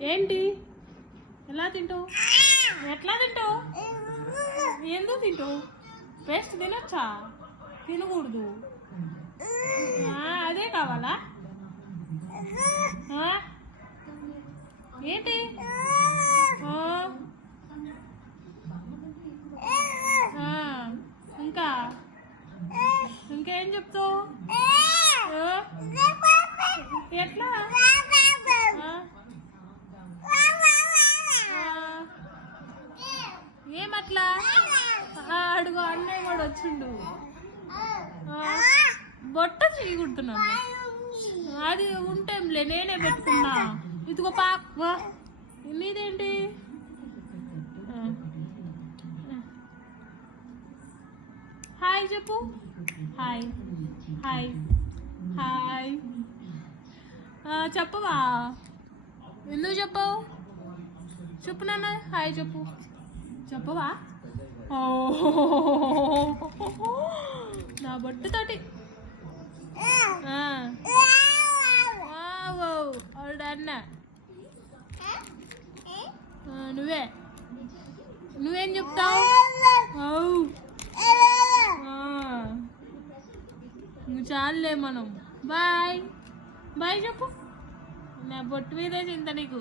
ఏంటి? ఎలా తింటావు? ఎట్లా తింటావు? ఎందుకు తింటావు? పేస్ట్ తినొచ్చా? తినకూడదు. అదే కావాలా? ఏంటి? ఇంకా? ఇంకేం చెప్తావు? ఏమట్లా? అడుగు అన్నయ్య కూడా వచ్చిండు. బొట్ట చీకుడుతున్నాను అది ఉంటేంలే నేనే పెట్టుకున్నా. ఇదిగో పాప నీదేంటి హాయ్ చెప్పు. హాయ్. హాయ్. హాయ్. చెప్పవా? ఎందుకు చెప్పవు? చెప్పు నాన్న హాయ్ చెప్పు. చెప్పవా? నా బొట్టుతోటి. ఆ. అన్న. నువ్వే. నువ్వేం చెప్తావు? ఔ. చాలులే మనం. బాయ్. బాయ్ చెప్పు. నా బొట్టు మీదే చింత నీకు.